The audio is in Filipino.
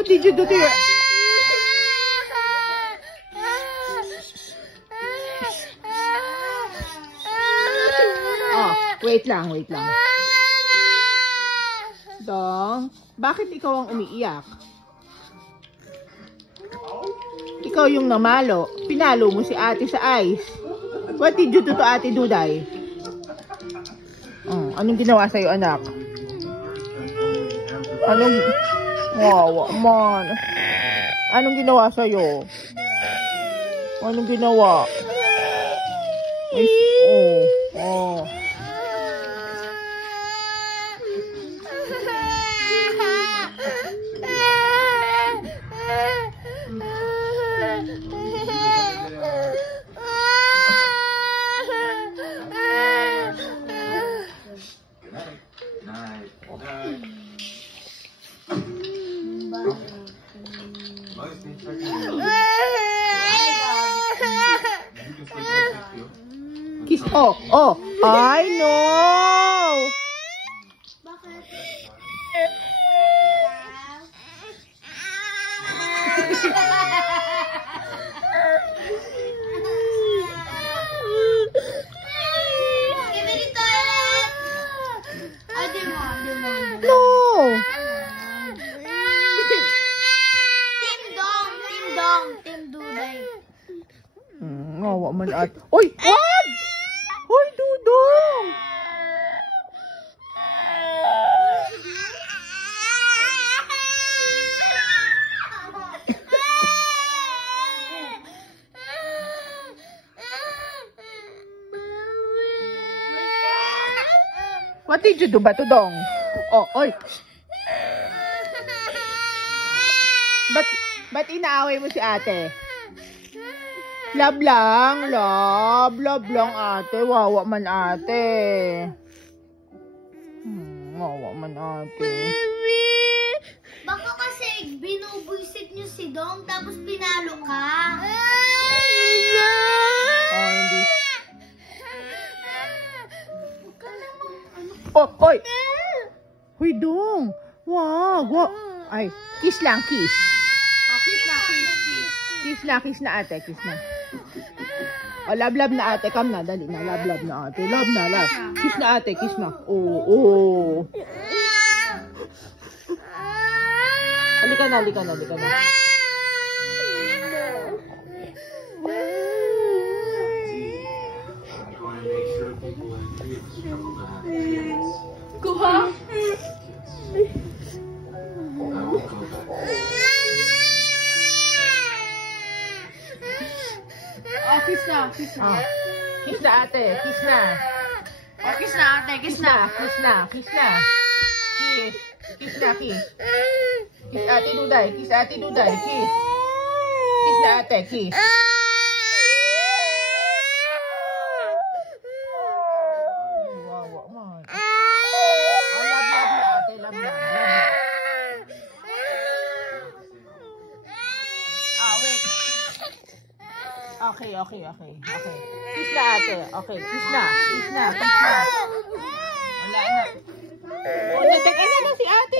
What did you do to your... Oh, wait lang. Dong, bakit ikaw ang umiiyak? Ikaw yung namalo. Pinalo mo si ate sa ice. What did you do to Ate Duday? Oh, anong ginawa sa'yo, anak? Wawa man. Anong ginawa sa'yo? Anong ginawa? Ay, oh. Kiss. Oh. I know. Ngawa man at... Uy! Wag! Uy, Dudong! What did you do ba, Dudong? Oh, oy! Ba't inaaway mo si ate? Love lang ate. Wawa man ate. Wawa man ate. Baka kasi binubwisit niyo si Dong tapos pinalo ka. Hindi. Oh, oy! Huy, Dong! Wag! Ay, kiss lang, kiss. Kiss na ate, kiss na. Oh, love na ate, come na, dali na, love na ate, love. Kiss na ate, kiss na. Oh. Halika na. Kuha? Kiss na. Kiss na ate, kiss na. Kiss na ate, kiss na. Kiss ate Duday, kiss. Kiss na ate, kiss. Wawa man. Love na ate, love. Wait. Okay. Kiss na ate. Okay, kiss na. Wala na. Oh, nagtaka na lang si ate